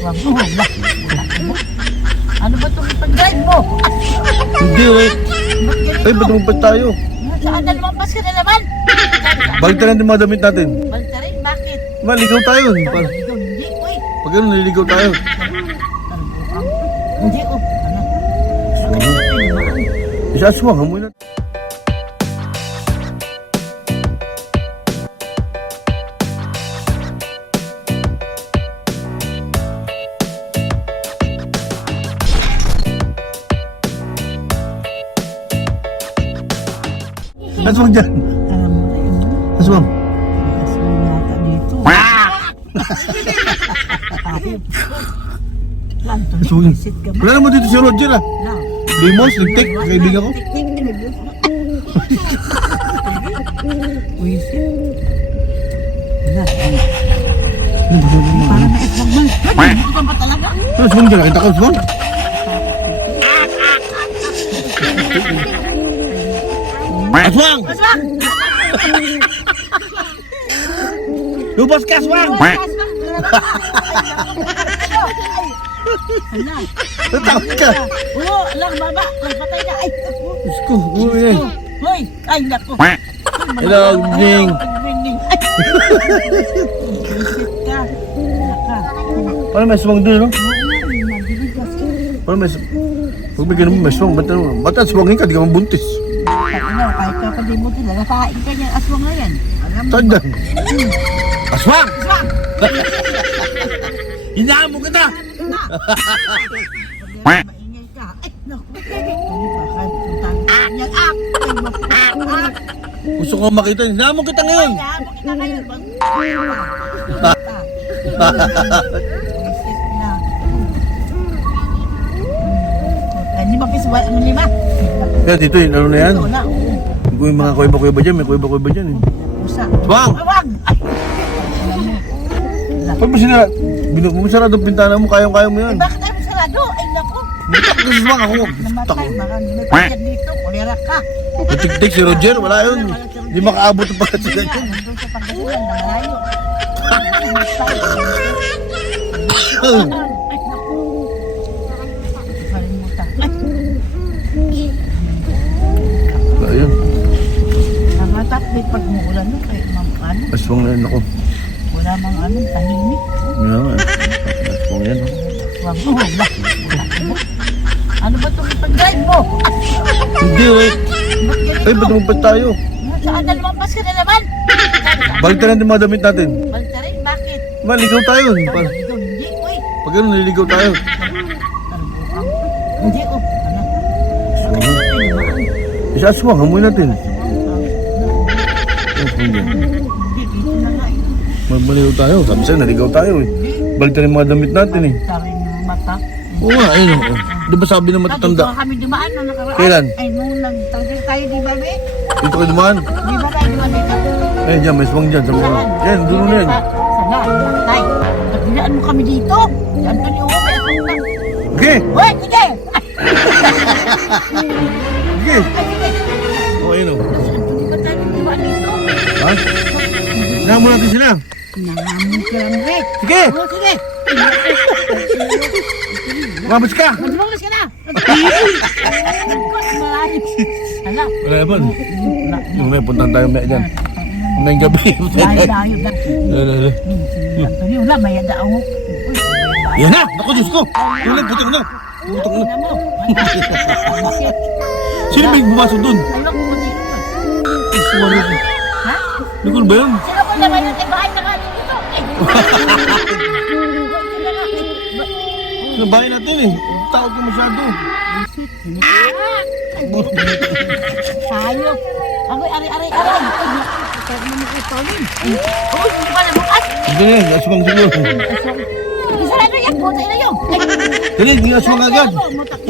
Wag mo, wala. Ano ba itong pag-drive mo? Hindi eh. Ay, ba't naman tayo? Saan na lumampas ka na naman? Balik na natin mga damit natin. Balik na rin, bakit? Maligaw tayo. Ikaw hindi, uy. Pag ano, naliligaw tayo. Hindi, oh. Ano? Isa aswang, hamoy natin. Aswang dyan. Alam mo na yun. Aswang. Aswang yata dito. Aswang. Wala naman dito si Roger ah. Limos, ligtik, kaibigan ko. Wisit. Para na aswang man. Ito ba talaga? Aswang dyan, nakita ka aswang? Aswang! Aswang! Lubos ka, aswang! Natakot ka! Oo, alam, baba. Patay na. Ay, Diyos ko, uwi eh. hoy, ay, naku. Hello, Ning. Ay, wisit ka. Naka. Parang may aswang doon, no? Oo nga, madilig kasi. Parang may... Pag may ganun may aswang, ba't aswangin ka? Di ka mabuntis. Ano, kahit ka pa di mo sila, napahain ka niya, aswang na yan. Alam mo. Tanda. Aswang! Aswang! Hinaan mo kita! Maingay ka. Ay, naku. Ano ba, kahit puntahan ka niya. Ay, maputak. Gusto ko makita. Hinaan mo kita ngayon! Kaya, makita ngayon. Wisit na. Ay, 5 piso, ano 5? Kaya dito yun, ano na yan? Ito na. Kung yung mga kuiba-kuiba dyan, may kuiba-kuiba dyan eh. Pusa. Aswang! Awag! Ay! Pag mo sinara, sarado ang pintana mo, kayang-kaya mo yan. Bakit tayo sarado? Ay, naku. Butak na si Aswang ako. Namatay, baka may pagyan dito. Kulera ka. Matik-tik si Roger, wala yun. Hindi makaabot ang pagkasigan yun. Nandun sa pagkasigan, na malayo. Ay, naku. Kalimutan. Ay, Ayun, nangatap din pag muulan no, kahit ano, aswang na yun ako. wala mang ano, tahimik. Yan nga, aswang yan. Wag mo, wala. Ano ba itong pag-drive mo? Hindi eh. Ay, ba't naman tayo? Saan na lumampas ka na naman? Balik na natin mga damit natin. Balik na rin, bakit? Maligaw tayo. Ikaw hindi, uy. Pag ano, naliligaw tayo. Hindi, oh. Ano? Isa aswang, hamoy natin. Aswang yan. Hindi, dito na nga yun. Maligaw tayo. Sabi sa'yo, naligaw tayo eh. Balik na rin mga damit natin eh. Sabi ng mata. Oo nga, ayun o. Di ba sabi ng Dito matatanda? kami dumaan nung nakaraan. Kailan? Ay, nung nagtanggal tayo, di ba, be? Dito kayo dumaan. Di ba tayo dumaan dito? Eh, dyan, may aswang dyan. Sa mga... Yan, dulo na yan. Sana, tay. Nagdilaan mo kami dito. Si Antonio, may aswang na. Okay, Hoy, sige! sige. Ay, sige! Oo, ayun o. Si Antonio ba tayo dumaan dito? Ha? Hinaan mo natin sila. Nangamon ka lang, Rick. Sige, Oh, sige! mabas ka. Magbumas ka na! Malayo. Hala. Wala naman. Yung may puntahan tayo may dyan. May gabi. Layo na. Yan Antonio, wala, may yada ako. na! Naku, Diyos ko! Yung lang, putik na! Putik na! Tingnan mo. Sino may bumasok dun? Ayun, putik na. Aswang yun. Ha? Likod ba yun? Sino ko naman yung tibahay na kami dito? Nabahay natin eh. Takot ka masyado. Sayop. Agoy, aray. Kaya mo ito rin. Oh, hindi ba nabukas? Hindi na yun, aswang siguro. Isa na yan, puti na yun. Dali, hindi aswang agad. Mutak